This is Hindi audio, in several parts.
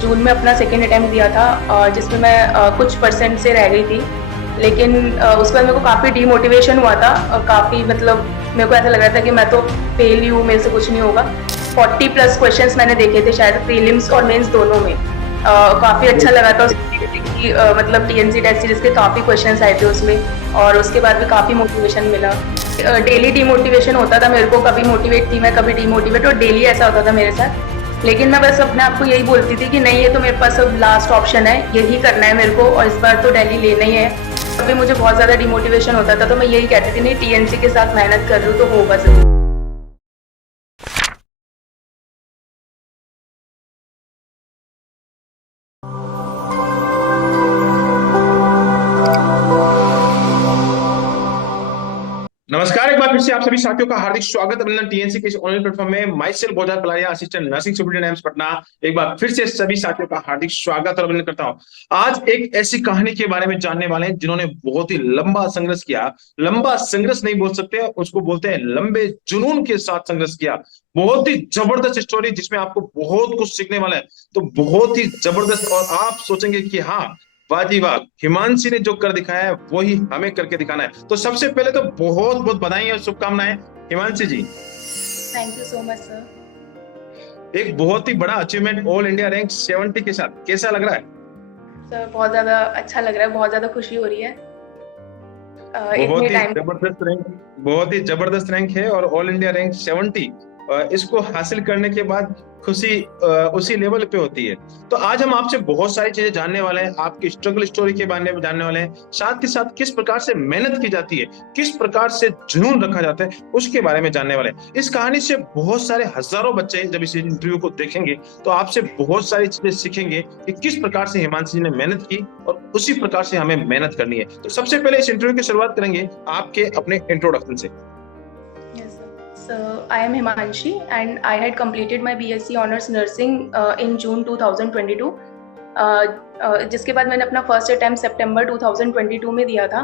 जून में अपना सेकंड अटेम्प्ट दिया था जिसमें मैं कुछ परसेंट से रह गई थी। लेकिन उसके बाद मेरे को काफ़ी डीमोटिवेशन हुआ था। काफ़ी मतलब मेरे को ऐसा लग रहा था कि मैं तो फेल ही हूँ, मेरे से कुछ नहीं होगा। 40 प्लस क्वेश्चंस मैंने देखे थे शायद प्रीलिम्स और मेंस दोनों में। काफ़ी अच्छा लगा था उसमें कि मतलब टीएनसी टेस्ट सीरीज के काफ़ी क्वेश्चंस आए थे उसमें, और उसके बाद भी काफ़ी मोटिवेशन मिला। डेली डीमोटिवेशन होता था मेरे को, कभी मोटिवेट थी मैं, कभी डीमोटिवेट, और डेली ऐसा होता था मेरे साथ। लेकिन मैं बस अपने आप को यही बोलती थी कि नहीं, ये तो मेरे पास अब लास्ट ऑप्शन है, यही करना है मेरे को, और इस बार तो दिल्ली लेना ही है। अभी मुझे बहुत ज़्यादा डिमोटिवेशन होता था तो मैं यही कहती थी नहीं, टीएनसी के साथ मेहनत कर रही हूँ तो होगा ज़रूर। नमस्कार। एक बार फिर से आप सभी साथियों का हार्दिक स्वागत अभिनंदन टीएनसी के इस ऑनलाइन प्लेटफॉर्म में। Myself Bodhar Palaria, assistant nursing superintendent AIIMS Patna. एक बार फिर से सभी साथियों का हार्दिक स्वागत और अभिनंदन करता हूं। आज एक ऐसी कहानी के बारे में जानने वाले हैं जिन्होंने बहुत ही लंबा संघर्ष किया। लंबा संघर्ष नहीं बोल सकते, उसको बोलते हैं लंबे जुनून के साथ संघर्ष किया। बहुत ही जबरदस्त स्टोरी जिसमें आपको बहुत कुछ सीखने वाला है। तो बहुत ही जबरदस्त, और आप सोचेंगे कि हाँ, वाह जी वाह, हिमांशी ने जो कर दिखाया है वही हमें करके दिखाना है। तो सबसे पहले तो बहुत बहुत बधाई और शुभकामनाएं Himanshi ji. Thank you so much sir. एक बहुत ही बड़ा अचीवमेंट, ऑल इंडिया रैंक 70 के साथ कैसा लग रहा है? सर बहुत ज़्यादा अच्छा लग रहा है, बहुत ज़्यादा खुशी हो रही है इतने बहुत ही टाइम। जबरदस्त रैंक, बहुत ही जबरदस्त रैंक है। और ऑल इंडिया रैंक 70 इसको हासिल करने के बाद खुशी उसी लेवल पे होती है। तो आज हम आपसे बहुत सारी चीजें जानने वाले हैं, आपकी स्ट्रगल स्टोरी के बारे में जानने वाले हैं, साथ ही साथ किस प्रकार से मेहनत की जाती है, किस प्रकार से जुनून रखा जाता है, उसके बारे में जानने वाले हैं। इस कहानी से बहुत सारे हजारों बच्चे जब इस इंटरव्यू को देखेंगे तो आपसे बहुत सारी चीजें सीखेंगे कि किस प्रकार से हिमांशी जी ने मेहनत की, और उसी प्रकार से हमें मेहनत करनी है। तो सबसे पहले इस इंटरव्यू की शुरुआत करेंगे आपके अपने इंट्रोडक्शन से। Yes, sir. So I am Himanshi and I had completed my BSc Honors Nursing in June 2022. जिसके बाद मैंने अपना फर्स्ट अटैम्प्ट सितंबर 2022 में दिया था,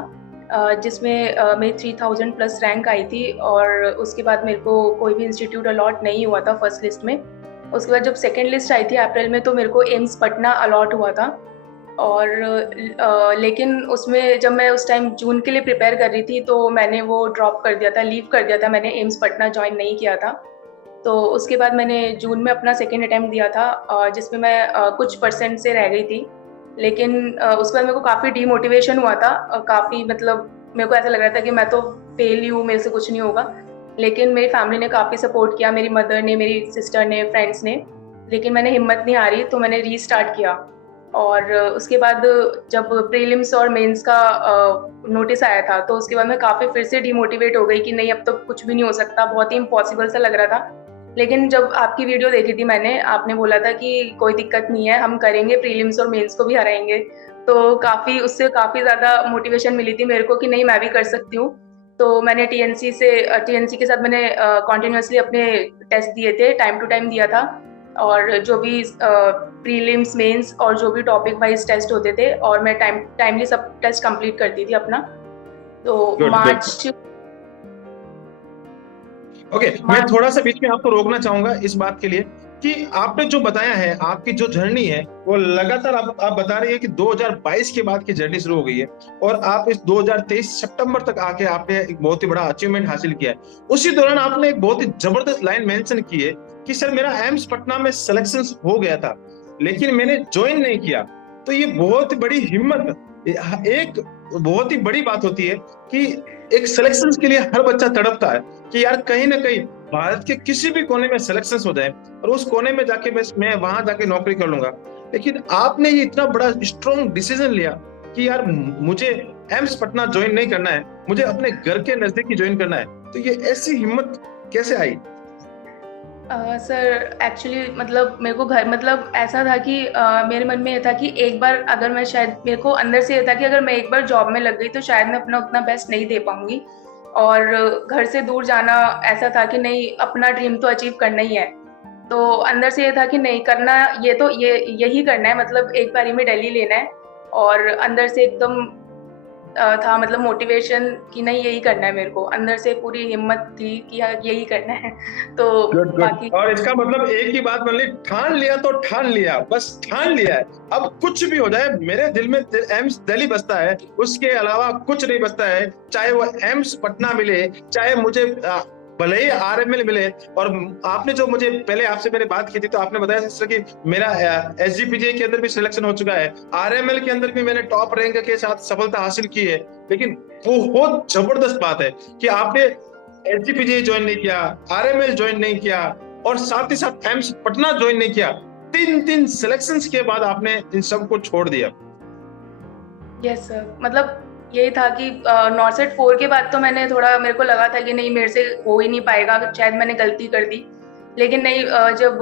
जिसमें मेरी 3000 प्लस रैंक आई थी, और उसके बाद मेरे को कोई भी इंस्टीट्यूट अलॉट नहीं हुआ था फर्स्ट लिस्ट में। उसके बाद जब सेकेंड लिस्ट आई थी अप्रैल में, तो मेरे को एम्स पटना अलॉट हुआ था। और लेकिन उसमें जब मैं उस टाइम जून के लिए प्रिपेयर कर रही थी तो मैंने वो ड्रॉप कर दिया था, लीव कर दिया था, मैंने एम्स पटना ज्वाइन नहीं किया था। तो उसके बाद मैंने जून में अपना सेकेंड अटैम्प्ट दिया था जिसमें मैं कुछ परसेंट से रह गई थी। लेकिन उसके बाद मेरे को काफ़ी डीमोटिवेशन हुआ था। काफ़ी मतलब मेरे को ऐसा लग रहा था कि मैं तो फेल ही हूँ, मेरे से कुछ नहीं होगा। लेकिन मेरी फैमिली ने काफ़ी सपोर्ट किया, मेरी मदर ने, मेरी सिस्टर ने, फ्रेंड्स ने। लेकिन मैंने हिम्मत नहीं हारी तो मैंने रीस्टार्ट किया। और उसके बाद जब प्रीलिम्स और मेंस का नोटिस आया था तो उसके बाद मैं काफ़ी फिर से डिमोटिवेट हो गई कि नहीं, अब तो कुछ भी नहीं हो सकता, बहुत ही इम्पॉसिबल सा लग रहा था। लेकिन जब आपकी वीडियो देखी थी मैंने, आपने बोला था कि कोई दिक्कत नहीं है, हम करेंगे, प्रीलिम्स और मेंस को भी हराएंगे। तो काफ़ी उससे काफ़ी ज़्यादा मोटिवेशन मिली थी मेरे को कि नहीं, मैं भी कर सकती हूँ। तो मैंने टीएनसी के साथ मैंने कॉन्टिन्यूसली अपने टेस्ट दिए थे, टाइम टू टाइम दिया था। और जो भी प्रीलिम्स मेंस और जो भी टॉपिक वाइज टेस्ट होते थे, और मैं टाइमली सब टेस्ट कंप्लीट करती थी अपना। तो गुड गुड। मार्च ओके, मैं मार्च थोड़ा सा बीच में आपको रोकना चाहूंगा इस बात के लिए कि आपने जो बताया है, आपकी जो जर्नी है वो लगातार आप बता रही है कि 2022 के बाद की जर्नी शुरू हो गई है, और आप इस 2023 सितंबर तक आके आपने एक बहुत ही बड़ा अचीवमेंट हासिल किया है। उसी दौरान आपने एक बहुत ही जबरदस्त लाइन मेंशन की है कि सर, मेरा एम्स पटना में सिलेक्शन हो गया था लेकिन मैंने ज्वाइन नहीं किया। तो ये बहुत बड़ी हिम्मत, एक बहुत ही बड़ी बात होती है कि एक सिलेक्शन के लिए हर बच्चा तड़पता है कि यार कहीं ना कहीं भारत के किसी भी कोने में सिलेक्शन हो जाए और उस कोने में जाके मैं वहां जाके नौकरी कर लूंगा। लेकिन आपने ये इतना बड़ा स्ट्रॉन्ग डिसीजन लिया कि यार मुझे एम्स पटना ज्वाइन नहीं करना है, मुझे अपने घर के नजदीक ही ज्वाइन करना है। तो ये ऐसी हिम्मत कैसे आई? सर एक्चुअली मतलब मेरे को घर मतलब ऐसा था कि मेरे मन में ये था कि एक बार अगर मैं शायद, मेरे को अंदर से ये था कि अगर मैं एक बार जॉब में लग गई तो शायद मैं अपना उतना बेस्ट नहीं दे पाऊंगी। और घर से दूर जाना ऐसा था कि नहीं, अपना ड्रीम तो अचीव करना ही है। तो अंदर से ये था कि नहीं करना, ये तो यही करना है, मतलब एक बारी में दिल्ली लेना है। और अंदर से एकदम था, मतलब मोटिवेशन कि नहीं यही करना है मेरे को, अंदर से पूरी हिम्मत थी कि हाँ यही करना है। तो गुड बाकी गुड। और इसका मतलब एक ही बात मान ली, ठान लिया तो ठान लिया, बस ठान लिया है। अब कुछ भी हो जाए, मेरे दिल में एम्स दिल्ली बसता है, उसके अलावा कुछ नहीं बसता है। चाहे वो एम्स पटना मिले, चाहे मुझे भले ही आरएमएल मिले। और आपने जो मुझे पहले आपसे मैंने बात की थी, तो आपने बताया सिस्टर कि मेरा एसजीपीजे के अंदर भी सिलेक्शन हो चुका है, आरएमएल के अंदर भी मैंने टॉप रैंक के साथ सफलता हासिल की है। लेकिन बहुत जबरदस्त बात है कि आपने एसजीपीजे ज्वाइन नहीं किया, आरएमएल ज्वाइन नहीं किया, और साथ ही साथ एम्स पटना ज्वाइन नहीं किया। 3 सिलेक्शंस के बाद आपने इन सबको छोड़ दिया। यस सर, मतलब यही था कि नॉर्सेट 4 के बाद तो मैंने थोड़ा, मेरे को लगा था कि नहीं मेरे से हो ही नहीं पाएगा, शायद मैंने गलती कर दी। लेकिन नहीं, जब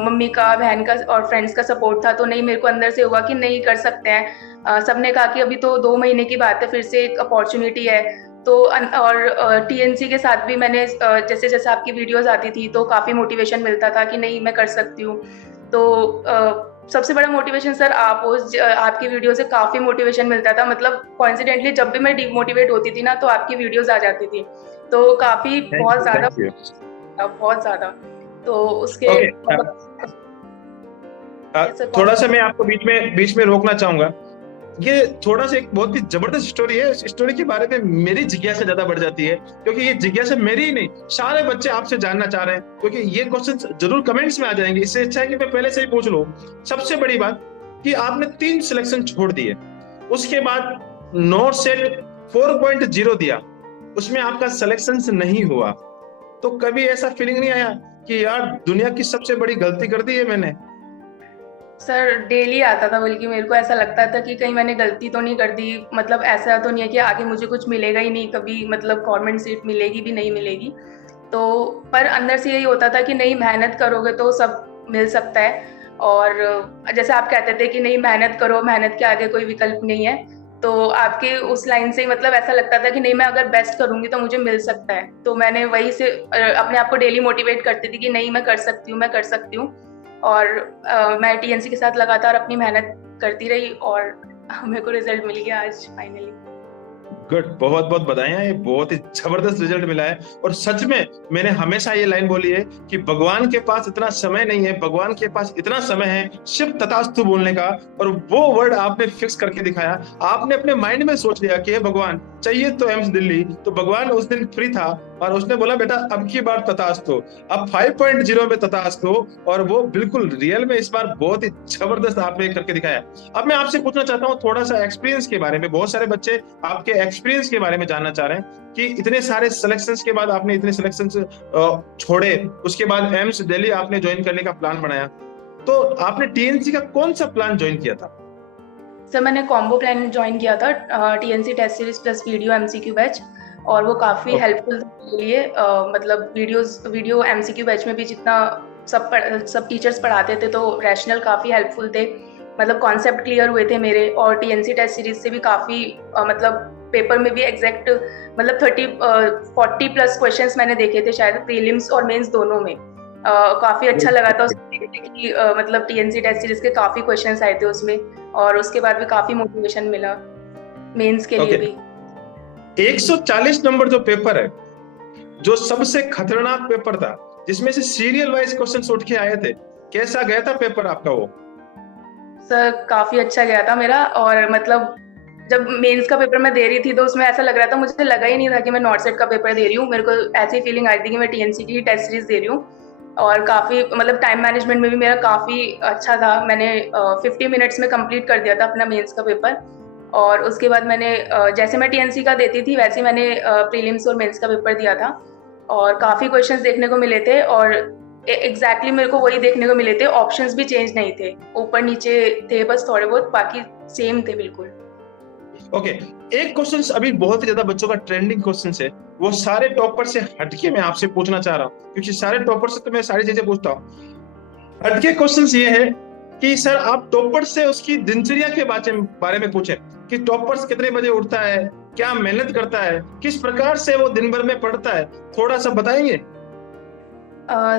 मम्मी का, बहन का और फ्रेंड्स का सपोर्ट था, तो नहीं मेरे को अंदर से हुआ कि नहीं कर सकते हैं। सबने कहा कि अभी तो 2 महीने की बात है, फिर से एक अपॉर्चुनिटी है। तो और टीएनसी के साथ भी मैंने जैसे जैसे आपकी वीडियोस आती थी तो काफ़ी मोटिवेशन मिलता था कि नहीं मैं कर सकती हूँ। तो सबसे बड़ा मोटिवेशन सर आप हो, आपकी वीडियो से काफ़ी मोटिवेशन मिलता था। मतलब कोइंसिडेंटली जब भी मैं डिमोटिवेट होती थी ना, तो आपकी वीडियोस आ जाती थी, तो काफ़ी थैंक बहुत यू, ज़्यादा, थैंक यू। बहुत ज़्यादा। तो उसके ओके, मतलब ऐसे थोड़ा सा मैं आपको बीच में रोकना चाहूंगा। ये थोड़ा सा एक बहुत ही जबरदस्त स्टोरी है। इस स्टोरी के बारे में मेरी जिज्ञासा ज्यादा बढ़ जाती है, क्योंकि ये जिज्ञासा मेरी ही नहीं, सारे बच्चे आपसे जानना चाह रहे हैं, क्योंकि ये क्वेश्चन जरूर कमेंट्स में आ जाएंगे। इससे अच्छा है कि मैं पहले से ही पूछ लूं। सबसे बड़ी बात कि आपने 3 सिलेक्शन छोड़ दिए, उसके बाद नॉट सेट 4.0 दिया, उसमें आपका सिलेक्शन नहीं हुआ, तो कभी ऐसा फीलिंग नहीं आया कि यार दुनिया की सबसे बड़ी गलती कर दी है मैंने? सर डेली आता था, बल्कि मेरे को ऐसा लगता था कि कहीं मैंने गलती तो नहीं कर दी, मतलब ऐसा तो नहीं है कि आगे मुझे कुछ मिलेगा ही नहीं कभी, मतलब गवर्नमेंट सीट मिलेगी भी नहीं मिलेगी। तो पर अंदर से यही होता था कि नहीं मेहनत करोगे तो सब मिल सकता है। और जैसे आप कहते थे कि नहीं मेहनत करो, मेहनत के आगे कोई विकल्प नहीं है, तो आपके उस लाइन से ही मतलब ऐसा लगता था कि नहीं मैं अगर बेस्ट करूंगी तो मुझे मिल सकता है। तो मैंने वही से अपने आप को डेली मोटिवेट करती थी कि नहीं मैं कर सकती हूँ, मैं कर सकती हूँ। और मैं टीएनसी के साथ लगातार अपनी मेहनत करती रही और मेरे को रिजल्ट मिल गया आज फाइनली। गुड, बहुत बहुत बधाई। ये बहुत ही जबरदस्त रिजल्ट मिला है। और सच में मैंने हमेशा ये लाइन बोली है कि भगवान के पास इतना समय नहीं है, भगवान के पास इतना समय है शिव तथास्तु बोलने का। और वो वर्ड आपने फिक्स करके दिखाया। आपने अपने माइंड में सोच लिया कि हे भगवान चाहिए तो एम्स दिल्ली। तो भगवान उस दिन फ्री था और उसने बोला बेटा अब की बार तथास्तु, अब 5.0 में तथास्तु। और वो बिल्कुल रियल में इस बार बहुत ही जबरदस्त आपने करके दिखाया। अब मैं आपसे पूछना चाहता हूँ थोड़ा सा एक्सपीरियंस के बारे में। बहुत सारे बच्चे आपके एक्सपीरियंस के बारे में जानना चाह रहे हैं कि इतने सारे सिलेक्शंस के बाद आपने इतने सिलेक्शंस छोड़े, उसके बाद एम्स दिल्ली आपने ज्वाइन करने का प्लान बनाया, तो आपने टीएनसी का कौन सा प्लान ज्वाइन किया था? सर मैंने कॉम्बो प्लान ज्वाइन किया था, TNC test series plus video MCQ batch. और वो काफ़ी हेल्पफुल था मेरे लिए। मतलब वीडियो एमसीक्यू बैच में भी जितना सब टीचर्स पढ़ाते थे, तो रैशनल काफ़ी हेल्पफुल थे, मतलब कॉन्सेप्ट क्लियर हुए थे मेरे। और टीएनसी टेस्ट सीरीज से भी काफ़ी मतलब पेपर में भी एग्जैक्ट मतलब 40 प्लस क्वेश्चंस मैंने देखे थे शायद, प्रीलिम्स और मेंस दोनों में। काफ़ी अच्छा लगा था उसमें देख के कि मतलब टीएनसी टेस्ट सीरीज के काफ़ी क्वेश्चंस आए थे उसमें। और उसके बाद भी काफ़ी मोटिवेशन मिला मेंस के लिए भी। 140 नंबर जो पेपर है, जो सबसे खतरनाक पेपर था, जिसमें से सीरियल वाइज क्वेश्चन उठ के आए थे, कैसा गया था पेपर आपका वो? सर काफ़ी अच्छा गया था मेरा। और मतलब जब मेंस का पेपर मैं दे रही थी तो उसमें ऐसा लग रहा था, मुझे लगा ही नहीं था कि मैं नॉर्सेट का पेपर दे रही हूँ। मेरे को ऐसी फीलिंग आई थी कि मैं टीएनसी की टेस्ट सीरीज दे रही हूँ। और काफ़ी मतलब टाइम मैनेजमेंट में भी मेरा काफ़ी अच्छा था। मैंने 50 मिनट्स में कंप्लीट कर दिया था अपना मेंस का पेपर। और उसके बाद मैंने जैसे मैं टीएनसी का देती थी वैसे मैंने प्रीलिम्स और मेंस का पेपर दिया था। और काफ़ी क्वेश्चंस देखने को मिले थे, और एग्जैक्टली मेरे को वही देखने को मिले थे, ऑप्शंस भी चेंज नहीं थे, ऊपर नीचे थे बस थोड़े बहुत, बाकी सेम थे बिल्कुल। ओके, एक क्वेश्चन अभी बहुत ही ज्यादा बच्चों का ट्रेंडिंग क्वेश्चन है, वो सारे टॉपर से हटके मैं आपसे पूछना चाह रहा हूँ, क्योंकि सारे टॉपर से तो मैं सारी चीजें पूछता हूँ। हटके क्वेश्चन ये है कि सर आप टॉपर से उसकी दिनचर्या के बारे में पूछें कि टॉपर्स कितने बजे उठता है, क्या मेहनत करता है, किस प्रकार से वो दिन भर में पढ़ता है, थोड़ा सा बताएंगे?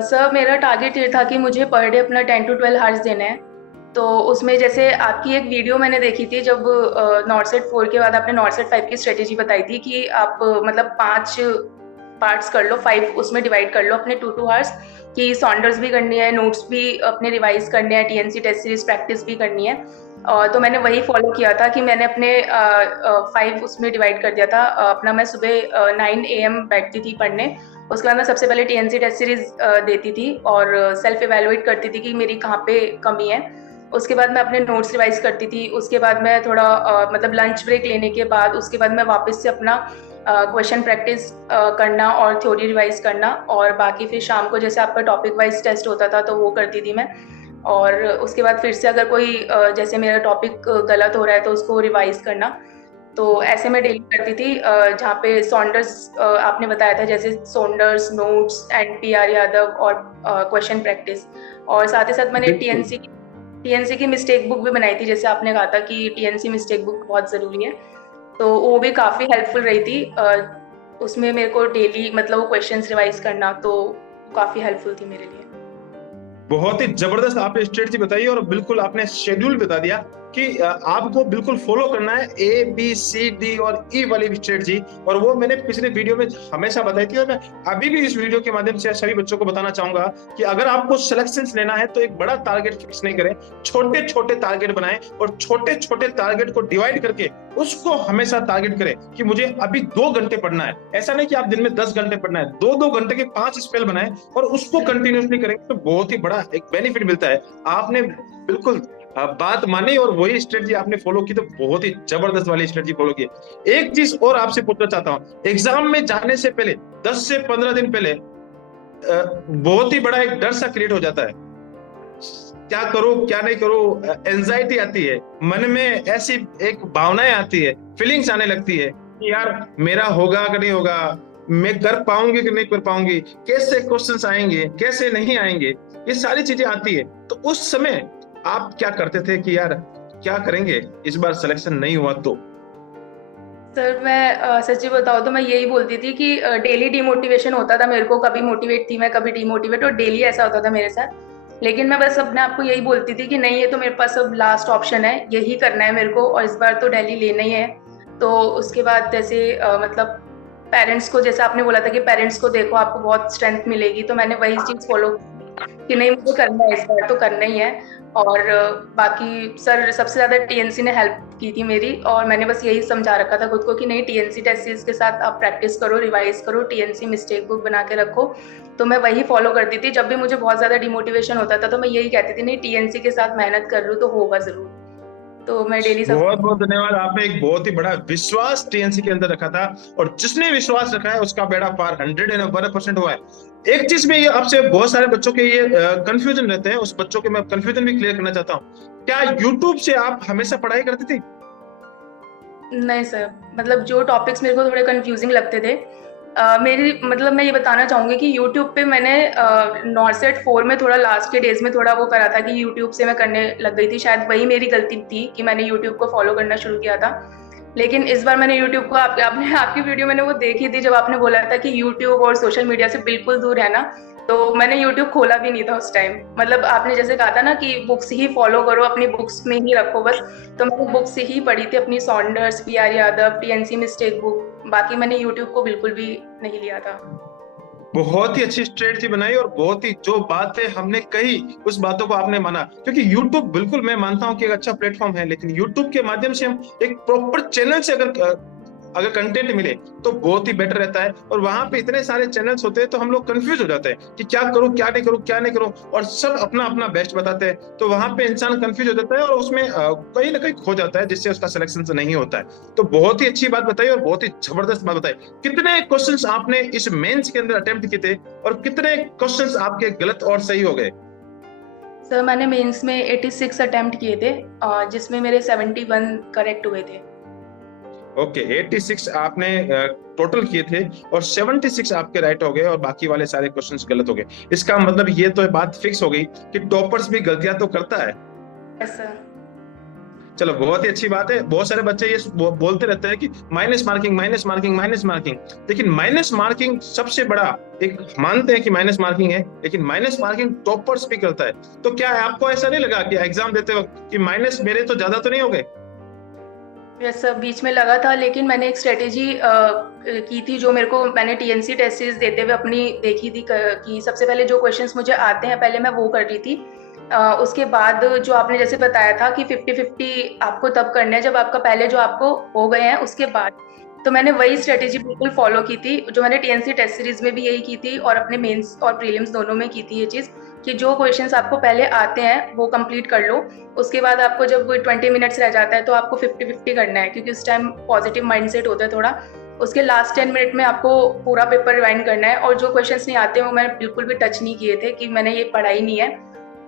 सर मेरा टारगेट ये था कि मुझे पर डे अपना 10 to 12 आवर्स देना है। तो उसमें जैसे आपकी एक वीडियो मैंने देखी थी जब नॉर्सेट 4 के बाद आपने नॉर्सेट 5 की स्ट्रेटेजी बताई थी कि आप मतलब 5 पार्ट्स कर लो, 5 उसमें डिवाइड कर लो अपने 2-2 आवर्स, कि सॉन्डर्स भी करनी है, नोट्स भी अपने रिवाइज करने हैं, टीएनसी टेस्ट सीरीज प्रैक्टिस भी करनी है। तो मैंने वही फॉलो किया था कि मैंने अपने 5 उसमें डिवाइड कर दिया था। अपना मैं सुबह 9 AM बैठती थी पढ़ने। उसके बाद मैं सबसे पहले टीएनसी टेस्ट सीरीज देती थी और सेल्फ इवेलुएट करती थी कि मेरी कहाँ पे कमी है। उसके बाद मैं अपने नोट्स रिवाइज करती थी। उसके बाद मैं थोड़ा मतलब लंच ब्रेक लेने के बाद उसके बाद मैं वापस से अपना क्वेश्चन प्रैक्टिस करना और थ्योरी रिवाइज करना, और बाकी फिर शाम को जैसे आपका टॉपिक वाइज टेस्ट होता था तो वो करती थी मैं। और उसके बाद फिर से अगर कोई जैसे मेरा टॉपिक गलत हो रहा है तो उसको रिवाइज करना। तो ऐसे मैं डेली करती थी। जहाँ पे सॉन्डर्स आपने बताया था, जैसे Saunders notes and PR Yadav और क्वेश्चन प्रैक्टिस, और साथ ही साथ मैंने बिल्कुल। टीएनसी की मिस्टेक बुक भी बनाई थी। जैसे आपने कहा था कि टीएनसी मिस्टेक बुक बहुत ज़रूरी है, तो वो भी काफ़ी हेल्पफुल रही थी। उसमें मेरे को डेली मतलब वो क्वेश्चंस रिवाइज करना तो काफ़ी हेल्पफुल थी मेरे लिए। बहुत ही जबरदस्त आपने स्ट्रेटजी बताई और बिल्कुल आपने शेड्यूल बता दिया कि आपको बिल्कुल फॉलो करना है ABCD और E वाली स्ट्रेटजी, और वो मैंने पिछले वीडियो में हमेशा बताई थी और मैं अभी भी इस वीडियो के माध्यम से सभी बच्चों को बताना चाहूंगा कि अगर आपको सिलेक्शंस लेना है तो एक बड़ा टारगेट फिक्स नहीं करें, छोटे छोटे टारगेट बनाएं और छोटे छोटे टारगेट को डिवाइड करके उसको हमेशा टारगेट करें कि मुझे अभी 2 घंटे पढ़ना है। ऐसा नहीं कि आप दिन में 10 घंटे पढ़ना है, 2-2 घंटे के 5 स्पेल बनाएं और उसको कंटिन्यूसली करेंगे तो बहुत ही बड़ा एक बेनिफिट मिलता है। आपने बिल्कुल बात मानी और वही स्ट्रेटजी आपने फॉलो की, तो बहुत ही जबरदस्त वाली स्ट्रेटजी फॉलो की। एक चीज और आपसे पूछना चाहता हूँ, एग्जाम में जाने से पहले 10 से 15 दिन पहले बहुत ही बड़ा एक डर सा क्रिएट हो जाता है, क्या करूं क्या नहीं करूं, एंजाइटी आती है मन में, ऐसी एक भावनाएं आती है, फीलिंग्स आने लगती है कि यार मेरा होगा कि नहीं होगा, मैं कर पाऊंगी कि नहीं कर पाऊंगी, कैसे क्वेश्चंस आएंगे कैसे नहीं आएंगे, ये सारी चीजें आती है। तो उस समय आप क्या करते थे कि यार क्या करेंगे इस बार सिलेक्शन नहीं हुआ तो? सर मैं सच्ची बताऊँ तो मैं यही बोलती थी कि डेली डिमोटिवेशन होता था मेरे को, कभी मोटिवेट थी मैं कभी डिमोटिवेट, और डेली ऐसा होता था मेरे साथ। लेकिन मैं बस अपने आप को यही बोलती थी कि नहीं, ये तो मेरे पास अब लास्ट ऑप्शन है, यही करना है मेरे को, और इस बार तो दिल्ली लेना ही है। तो उसके बाद जैसे मतलब पेरेंट्स को, जैसे आपने बोला था कि पेरेंट्स को देखो आपको बहुत स्ट्रेंथ मिलेगी, तो मैंने वही चीज़ फॉलो कि नहीं मुझे करना है, इस बार तो करना ही है। और बाकी सर सबसे ज़्यादा टीएनसी ने हेल्प की थी मेरी, और मैंने बस यही समझा रखा था खुद को कि नहीं, टीएनसी टेस्ट सीरीज के साथ आप प्रैक्टिस करो, रिवाइज करो, टीएनसी मिस्टेक बुक बना के रखो। तो मैं वही फॉलो करती थी। जब भी मुझे बहुत ज़्यादा डिमोटिवेशन होता था तो मैं यही कहती थी नहीं, टीएनसी के साथ मेहनत कर रही हूँ तो होगा ज़रूर। तो मैं डेली सब बहुत बहुत धन्यवाद। आपने एक बहुत ही बड़ा विश्वास टीएनसी के अंदर रखा था और जिसने विश्वास रखा है उसका बेड़ा पार 101% हुआ है। एक चीज में ये आपसे बहुत सारे बच्चों के ये कंफ्यूजन रहते हैं, उस बच्चों के मैं कंफ्यूजन भी क्लियर करना चाहता हूँ। क्या यूट्यूब से आप हमेशा पढ़ाई करती थी? नहीं सर, मतलब जो टॉपिक्स मेरे को थोड़े कंफ्यूजिंग लगते थे, मेरी मतलब मैं ये बताना चाहूँगी कि यूट्यूब पे मैंने नॉर्सेट 4 में थोड़ा लास्ट के डेज़ में थोड़ा वो करा था कि यूट्यूब से मैं करने लग गई थी। शायद वही मेरी गलती थी कि मैंने यूट्यूब को फॉलो करना शुरू किया था। लेकिन इस बार मैंने यूट्यूब को आपकी वीडियो मैंने वो देखी थी जब आपने बोला था कि यूट्यूब और सोशल मीडिया से बिल्कुल दूर रहना, तो मैंने यूट्यूब खोला भी नहीं था उस टाइम। मतलब आपने जैसे कहा था ना कि बुक्स ही फॉलो करो, अपनी बुक्स में ही रखो बस, तो मैंने बुक्स ही पढ़ी थी अपनी, Saunders, PR Yadav, TNC mistake book. बाकी मैंने यूट्यूब को बिल्कुल भी नहीं लिया था। बहुत ही अच्छी स्ट्रेटजी बनाई और बहुत ही जो बातें हमने कही उस बातों को आपने माना, क्योंकि YouTube बिल्कुल मैं मानता हूं कि एक अच्छा प्लेटफॉर्म है, लेकिन YouTube के माध्यम से हम एक प्रॉपर चैनल से अगर कंटेंट मिले तो बहुत ही बेटर रहता है। और वहां पे इतने सारे चैनल्स होते हैं तो हम लोग कंफ्यूज हो जाते हैं कि क्या करूं क्या नहीं करूं क्या नहीं करूं, और सब अपना अपना बेस्ट बताते हैं, तो वहां पे इंसान कंफ्यूज हो जाता है और उसमें कहीं ना कहीं खो जाता है, जिससे उसका सिलेक्शन नहीं होता है। तो बहुत ही अच्छी बात बताई और बहुत ही जबरदस्त बात बताई। कितने क्वेश्चंस आपने इस मेंस के अंदर अटेम्प्ट किए थे और कितने क्वेश्चंस आपके गलत और सही हो गए? सर मैंने मेंस में 86 अटेम्प्ट किए थे, जिसमें मेरे 71 करेक्ट हुए थे। ओके, 86 आपने टोटल किए थे और 76 आपके राइट हो गए और बाकी वाले सारे क्वेश्चंस गलत हो गए। इसका मतलब ये तो बात फिक्स हो गई कि टॉपर्स भी गलतियां तो करता है। Yes sir. चलो बहुत ही अच्छी बात है। बहुत सारे बच्चे ये बोलते रहते हैं कि minus marking, minus marking, minus marking. लेकिन माइनस मार्किंग सबसे बड़ा, एक मानते हैं कि माइनस मार्किंग है, लेकिन माइनस मार्किंग टॉपर्स भी करता है। तो क्या आपको ऐसा नहीं लगा कि एग्जाम देते वक्त कि माइनस मेरे तो ज्यादा तो नहीं हो गए? यस सर, बीच में लगा था, लेकिन मैंने एक स्ट्रेटेजी की थी जो मैंने टीएनसी टेस्ट सीरीज देते हुए अपनी देखी थी कि सबसे पहले जो क्वेश्चंस मुझे आते हैं पहले मैं वो कर रही थी। उसके बाद जो आपने जैसे बताया था कि 50-50 आपको तब करना है जब आपका पहले जो आपको हो गए हैं उसके बाद, तो मैंने वही स्ट्रेटेजी बिल्कुल फॉलो की थी जो मैंने टीएनसी टेस्ट सीरीज में भी यही की थी और अपने मेंस और प्रीलिम्स दोनों में की थी ये चीज़, कि जो क्वेश्चंस आपको पहले आते हैं वो कंप्लीट कर लो। उसके बाद आपको जब 20 मिनट्स रह जाता है तो आपको 50-50 करना है, क्योंकि उस टाइम पॉजिटिव माइंडसेट होता है थोड़ा। उसके लास्ट 10 मिनट में आपको पूरा पेपर रिवाइंड करना है, और जो क्वेश्चंस नहीं आते वो मैंने बिल्कुल भी टच नहीं किए थे कि मैंने ये पढ़ा ही नहीं है।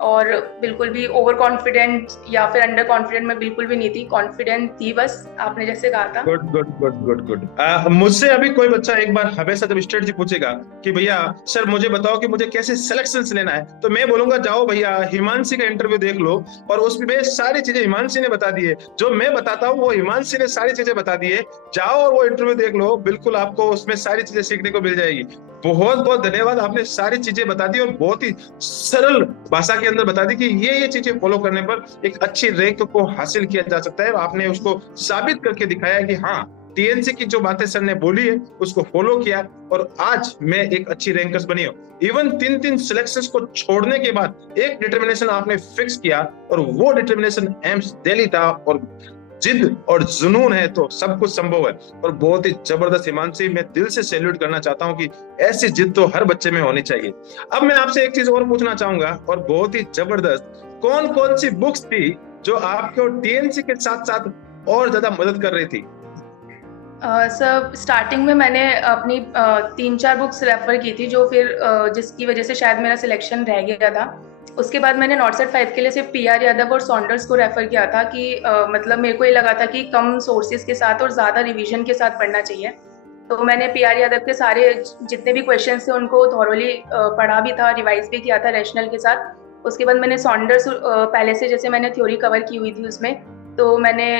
और बिल्कुल भी ओवर कॉन्फिडेंट या फिर अंडर कॉन्फिडेंट मैं बिल्कुल भी नहीं थी, कॉन्फिडेंट थी बस, आपने जैसे कहा था। Good good good good good. मुझसे अभी कोई बच्चा एक बार हमेशा जब स्ट्रेटजी पूछेगा कि भैया सर मुझे बताओ कि मुझे कैसे सिलेक्शन लेना है, तो मैं बोलूंगा जाओ भैया हिमांशी का इंटरव्यू देख लो, और उसमें सारी चीजें हिमांशी ने बता दी है। जो मैं बताता हूँ वो हिमांशी ने सारी चीजें बता दी है। जाओ और वो इंटरव्यू देख लो, बिल्कुल आपको उसमें सारी चीजें सीखने को मिल जाएगी। बहुत बहुत धन्यवाद, आपने सारी चीजें बता दी और बहुत ही सरल भाषा के अंदर बता दी कि ये चीजें फॉलो करने पर एक अच्छी रैंक को हासिल किया जा सकता है। आपने उसको साबित करके दिखाया कि हाँ, टीएनसी की जो बातें सर ने बोली है उसको फॉलो किया, और आज मैं एक अच्छी रैंकर्स बनी हूँ। इवन 3-3 सिलेक्शंस को छोड़ने के बाद एक डिटर्मिनेशन आपने फिक्स किया, और वो डिटर्मिनेशन एम्स दिल्ली था, और जिद और जुनून है तो सब कुछ संभव है। और बहुत ही जबरदस्त हिमांशी, मैं दिल से सैल्यूट करना चाहता हूं कि ऐसी जिद तो हर बच्चे में होनी चाहिए। अब मैं आपसे एक चीज और पूछना चाहूंगा, और बहुत ही जबरदस्त, कौन कौन सी बुक्स थी जो आपको टीएनसी के साथ साथ और ज्यादा मदद कर रही थी? सर स्टार्टिंग में मैंने अपनी 3-4 बुक्स रेफर की थी जो फिर जिसकी वजह से शायद मेरा सिलेक्शन रह गया था। उसके बाद मैंने नॉर्सेट 5 के लिए सिर्फ पीआर यादव और सॉन्डर्स को रेफर किया था कि मतलब मेरे को ये लगा था कि कम सोर्सेज के साथ और ज़्यादा रिवीजन के साथ पढ़ना चाहिए। तो मैंने पीआर यादव के सारे जितने भी क्वेश्चन थे उनको थॉरोली पढ़ा भी था, रिवाइज भी किया था रैशनल के साथ। उसके बाद मैंने सॉन्डर्स पहले से जैसे मैंने थ्योरी कवर की हुई थी उसमें, तो मैंने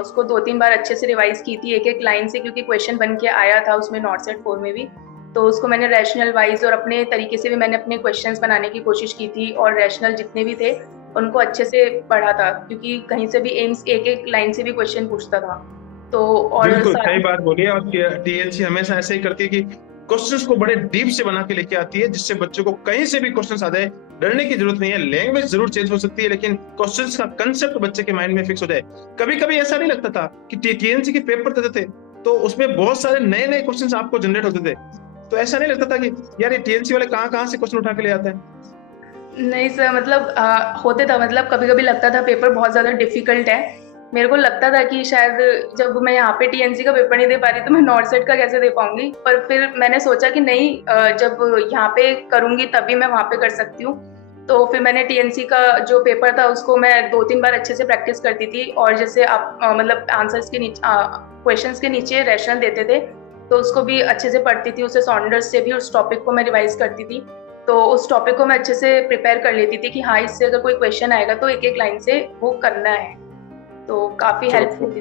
उसको 2-3 बार अच्छे से रिवाइज की थी एक एक लाइन से, क्योंकि क्वेश्चन बन के आया था उसमें नॉर्सेट 4 में भी। तो उसको मैंने रैशनल वाइज और अपने तरीके से भी मैंने अपने क्वेश्चंस बनाने की कोशिश की थी, और रैशनल जितने भी थे उनको अच्छे से पढ़ा था, क्योंकि कहीं से भी एम्स एक एक लाइन से भी क्वेश्चन पूछता था। तो और बिल्कुल साथ सही बात बोली है। और टीएनसी हमेशा ऐसे ही करती है कि क्वेश्चंस को बड़े डीप से बना के लेके आती है, जिससे बच्चों को कहीं से भी क्वेश्चंस आ जाए, डरने की जरूरत नहीं है। लैंग्वेज जरूर चेंज हो सकती है, लेकिन क्वेश्चंस का कंसेप्ट बच्चे के माइंड में फिक्स हो जाए। कभी कभी ऐसा नहीं लगता था कि टीएनसी के पेपर देते थे तो उसमें बहुत सारे नए नए क्वेश्चंस आपको जनरेट होते थे, तो ऐसा नहीं लगता था कि यार ये टीएनसी वाले कहाँ कहाँ से क्वेश्चन उठा के ले आते हैं? नहीं सर, मतलब होते था, मतलब कभी कभी लगता था पेपर बहुत ज़्यादा डिफिकल्ट है। मेरे को लगता था कि शायद जब मैं यहाँ पे टीएनसी का पेपर नहीं दे पा रही तो मैं नॉर्सेट का कैसे दे पाऊंगी, पर फिर मैंने सोचा कि नहीं, जब यहाँ पे करूंगी तभी मैं वहाँ पे कर सकती हूँ। तो फिर मैंने टीएनसी का जो पेपर था उसको मैं 2-3 बार अच्छे से प्रैक्टिस करती थी, और जैसे आप मतलब आंसर्स के नीचे क्वेश्चंस के नीचे रैशनल देते थे तो उसको भी अच्छे से पढ़ती थी, उसे सॉन्डर्स से भी उस टॉपिक को मैं रिवाइज करती थी। तो उस टॉपिक को मैं अच्छे से प्रिपेयर कर लेती थी कि हाँ, इससे अगर कोई क्वेश्चन आएगा तो एक एक लाइन से वो करना है। तो काफ़ी हेल्पफुल थी।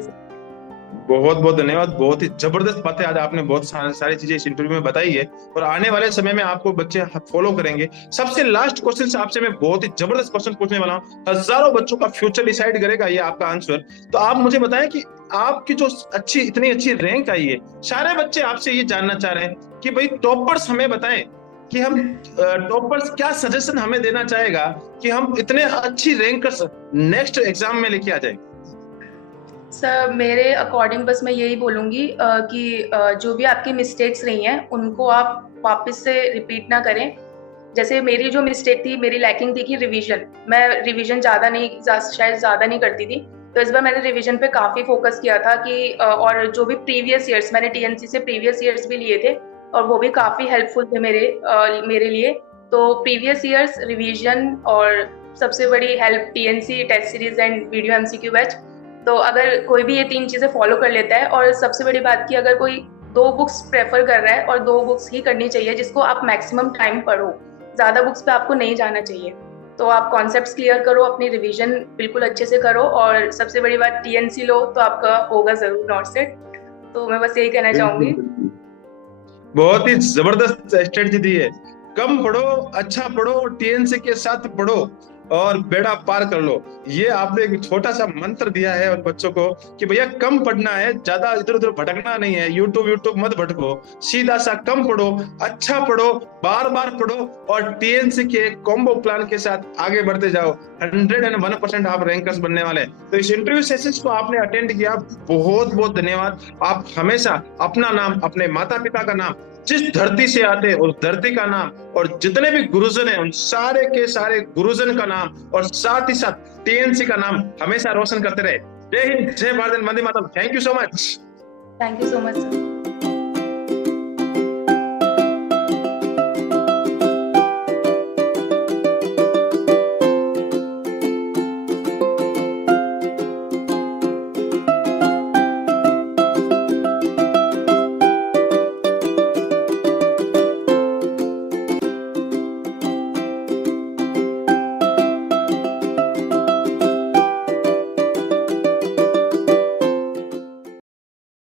बहुत बहुत धन्यवाद। बहुत ही जबरदस्त बातें आज आपने बहुत सारी चीजें इस इंटरव्यू में बताई है, और आने वाले समय में आपको बच्चे फॉलो करेंगे। सबसे लास्ट क्वेश्चन से आपसे मैं बहुत ही जबरदस्त क्वेश्चन पूछने वाला हूँ, हजारों बच्चों का फ्यूचर डिसाइड करेगा ये आपका आंसर। तो आप मुझे बताएं कि आपकी जो इतनी अच्छी रैंक आई है, सारे बच्चे आपसे ये जानना चाह रहे हैं कि भाई टॉपर्स हमें बताएं कि हम टॉपर्स क्या सजेशन हमें देना चाहेगा कि हम इतने अच्छी रैंकर्स नेक्स्ट एग्जाम में लेके आ जाए। सर मेरे अकॉर्डिंग बस मैं यही बोलूँगी कि जो भी आपकी मिस्टेक्स रही हैं उनको आप वापस से रिपीट ना करें। जैसे मेरी जो मिस्टेक थी, मेरी लैकिंग थी कि रिवीजन, मैं रिवीजन शायद ज़्यादा नहीं करती थी। तो इस बार मैंने रिवीजन पे काफ़ी फोकस किया था कि और जो भी प्रीवियस ईयर्स मैंने टीएनसी से प्रीवियस ईयर्स भी लिए थे, और वो भी काफ़ी हेल्पफुल थे मेरे लिए। तो प्रीवियस ईयर्स, रिवीजन, और सबसे बड़ी help TNC test series and video MCQ batch. तो अगर कोई भी ये 3 चीज़ें फॉलो कर लेता है, और सबसे बड़ी बात कि अगर कोई 2 बुक्स प्रेफर कर रहा है, और 2 बुक्स ही करनी चाहिए जिसको आप मैक्सिमम टाइम पढ़ो, ज़्यादा बुक्स पे आपको नहीं जाना चाहिए। तो आप कॉन्सेप्ट्स क्लियर करो, अपनी रिवीजन बिल्कुल अच्छे से करो, और सबसे बड़ी बात टीएनसी लो तो आपका होगा जरूर नॉट सेट। तो मैं बस यही कहना चाहूंगी। बहुत ही जबरदस्त स्ट्रेटजी दी है। कम पढ़ो, अच्छा पढ़ो, टीएनसी के साथ पढ़ो और बेड़ा पार कर लो। ये आपने एक छोटा सा मंत्र दिया है उन बच्चों को कि भैया कम पढ़ना है, ज्यादा इधर उधर भटकना नहीं है, यूट्यूब मत भटको, सीधा सा कम पढ़ो, अच्छा पढ़ो, बार बार पढ़ो और टीएनसी के कॉम्बो प्लान के साथ आगे बढ़ते जाओ। 101% आप रैंकर्स बनने वाले। तो इस इंटरव्यू सेशंस को आपने अटेंड किया, बहुत बहुत धन्यवाद। आप हमेशा अपना नाम, अपने माता पिता का नाम, जिस धरती से आते हैं उस धरती का नाम, और जितने भी गुरुजन हैं उन सारे के सारे गुरुजन का नाम, और साथ ही साथ टीएनसी का नाम हमेशा रोशन करते रहे। जय हिंद, जय भारत, वंदे मातरम। Thank you so much. Thank you so much sir.